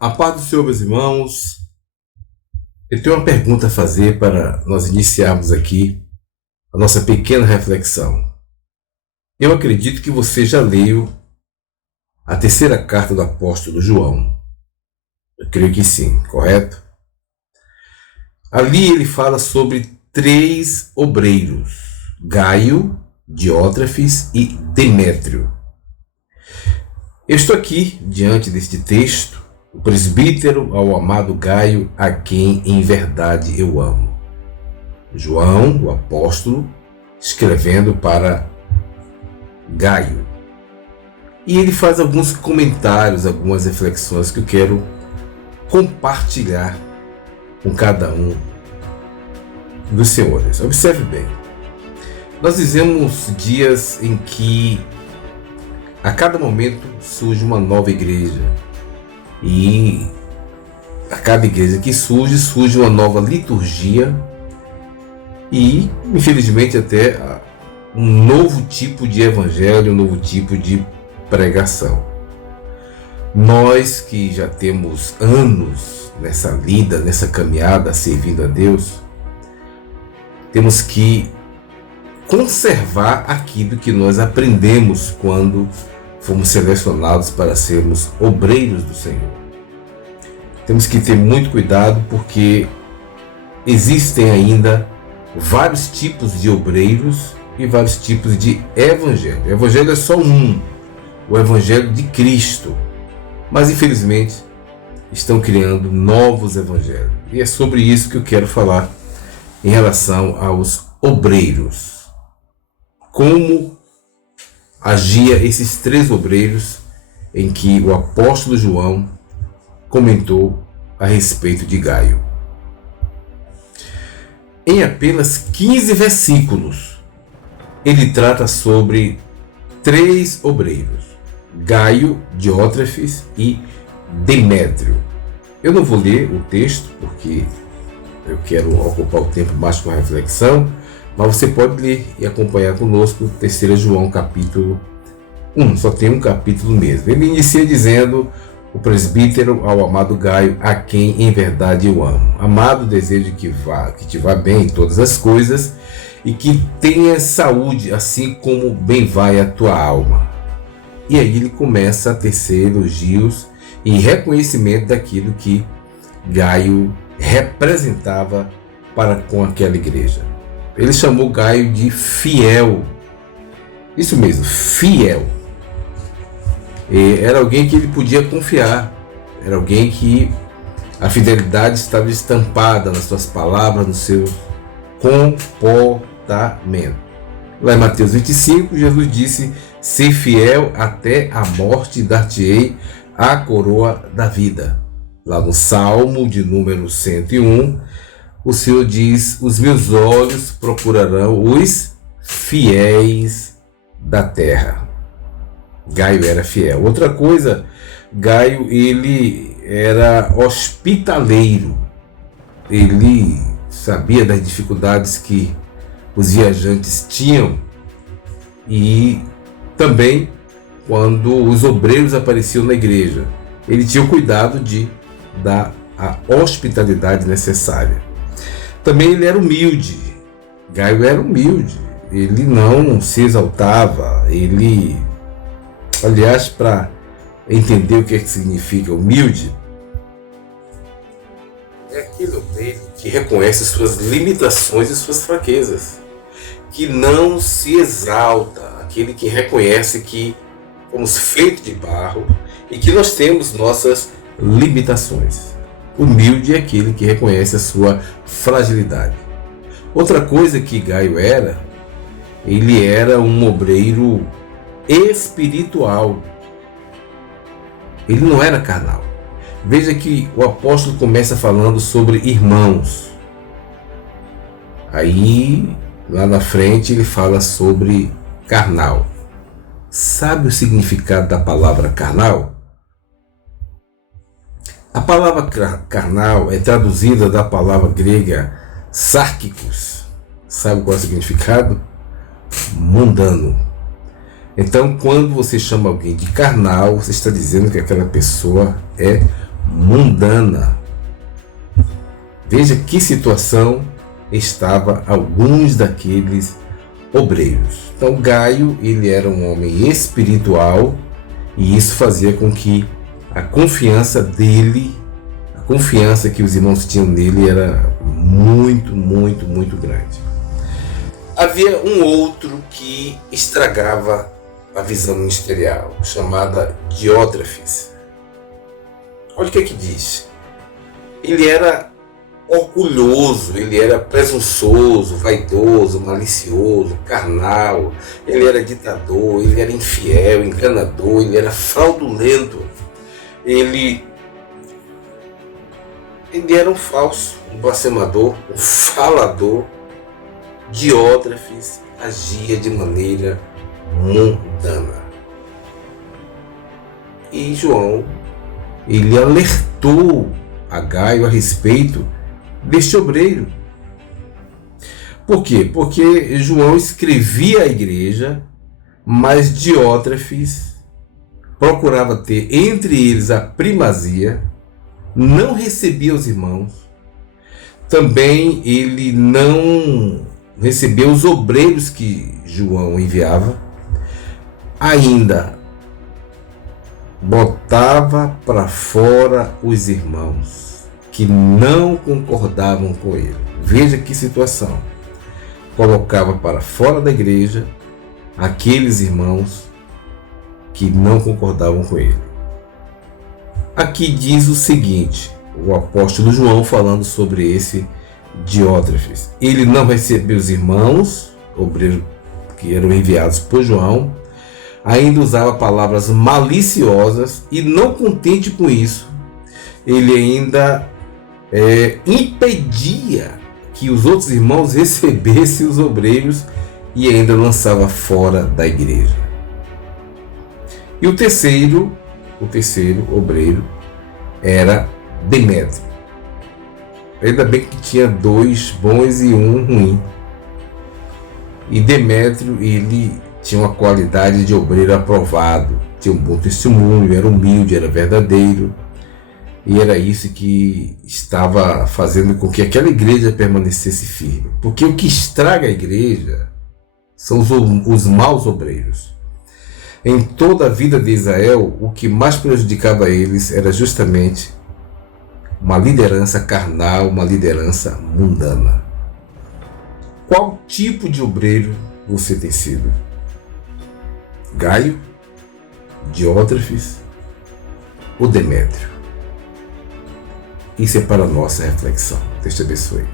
A paz do Senhor, meus irmãos. Eu tenho uma pergunta a fazer para nós iniciarmos aqui a nossa pequena reflexão. Eu acredito que você já leu a terceira carta do apóstolo João. Eu creio que sim, correto? Ali ele fala sobre 3 obreiros: Gaio, Diótrefes e Demétrio. Eu estou aqui diante deste texto, o presbítero ao amado Gaio, a quem em verdade eu amo. João, o apóstolo, escrevendo para Gaio. E ele faz alguns comentários, algumas reflexões que eu quero compartilhar com cada um dos senhores. Observe bem. Nós vivemos dias em que a cada momento surge uma nova igreja. E a cada igreja que surge uma nova liturgia e, infelizmente, até um novo tipo de evangelho, um novo tipo de pregação. Nós que já temos anos nessa lida, nessa caminhada, servindo a Deus, temos que conservar aquilo que nós aprendemos quando fomos selecionados para sermos obreiros do Senhor. Temos que ter muito cuidado porque existem ainda vários tipos de obreiros e vários tipos de evangelho. O evangelho é só um, o evangelho de Cristo. Mas infelizmente estão criando novos evangelhos. E é sobre isso que eu quero falar em relação aos obreiros. Como agia esses 3 obreiros em que o apóstolo João comentou a respeito de Gaio. Em apenas 15 versículos, ele trata sobre 3 obreiros: Gaio, Diótrefes e Demétrio. Eu não vou ler o texto porque eu quero ocupar o tempo mais com a reflexão, mas você pode ler e acompanhar conosco 3 João capítulo 1, só tem um capítulo mesmo. Ele inicia dizendo: o presbítero ao amado Gaio, a quem em verdade eu amo. Amado, desejo que te vá bem em todas as coisas e que tenha saúde, assim como bem vai a tua alma. E aí ele começa a tecer elogios e reconhecimento daquilo que Gaio representava para com aquela igreja. Ele chamou Gaio de fiel. Isso mesmo, fiel. Era alguém que ele podia confiar. Era alguém que a fidelidade estava estampada nas suas palavras, no seu comportamento. Lá em Mateus 25, Jesus disse: ser fiel até a morte, dar-te-ei a coroa da vida. Lá no Salmo de número 101, o Senhor diz: os meus olhos procurarão os fiéis da terra. Gaio era fiel. Outra coisa, Gaio ele era hospitaleiro. Ele sabia das dificuldades que os viajantes tinham e também quando os obreiros apareciam na igreja, ele tinha o cuidado de dar a hospitalidade necessária. Também ele era humilde. Gaio era humilde. Ele não se exaltava. Aliás, para entender o que é que significa humilde, é aquele obreiro que reconhece suas limitações e suas fraquezas, que não se exalta, aquele que reconhece que fomos feitos de barro e que nós temos nossas limitações. Humilde é aquele que reconhece a sua fragilidade. Outra coisa que Gaio era, ele era um obreiro espiritual. Ele não era carnal. Veja que o apóstolo começa falando sobre irmãos. Aí, lá na frente, ele fala sobre carnal. Sabe o significado da palavra carnal? A palavra carnal é traduzida da palavra grega sárquicos. Sabe qual é o significado? Mundano. Então, quando você chama alguém de carnal, você está dizendo que aquela pessoa é mundana. Veja que situação estava alguns daqueles obreiros. Então Gaio, ele era um homem espiritual, e isso fazia com que a confiança dele, a confiança que os irmãos tinham nele era muito, muito, muito grande. Havia um outro que estragava a visão ministerial, chamada Diótrefes. Olha o que diz. Ele era orgulhoso, ele era presunçoso, vaidoso, malicioso, carnal, ele era ditador, ele era infiel, enganador, ele era fraudulento, ele era um falso, um blasfemador, um falador. Diótrefes agia de maneira mundana. E João, ele alertou a Gaio a respeito deste obreiro. Por quê? Porque João escrevia à igreja, mas Diótrefes procurava ter entre eles a primazia, não recebia os irmãos, também ele não recebeu os obreiros que João enviava, ainda botava para fora os irmãos que não concordavam com ele. Veja que situação. Colocava para fora da igreja aqueles irmãos que não concordavam com ele. Aqui diz o seguinte, o apóstolo João falando sobre esse Diótrefes. Ele não recebeu os irmãos, obreiros que eram enviados por João, ainda usava palavras maliciosas e, não contente com isso, ele ainda impedia que os outros irmãos recebessem os obreiros e ainda lançava fora da igreja. E o terceiro obreiro era Demétrio. Ainda bem que tinha 2 bons e 1 ruim. E Demétrio, ele tinha uma qualidade de obreiro aprovado, tinha um bom testemunho, era humilde, era verdadeiro. E era isso que estava fazendo com que aquela igreja permanecesse firme. Porque o que estraga a igreja são os maus obreiros. Em toda a vida de Israel, o que mais prejudicava eles era justamente uma liderança carnal, uma liderança mundana. Qual tipo de obreiro você tem sido? Gaio, Diótrefes ou Demétrio? Isso é para a nossa reflexão. Deus te abençoe.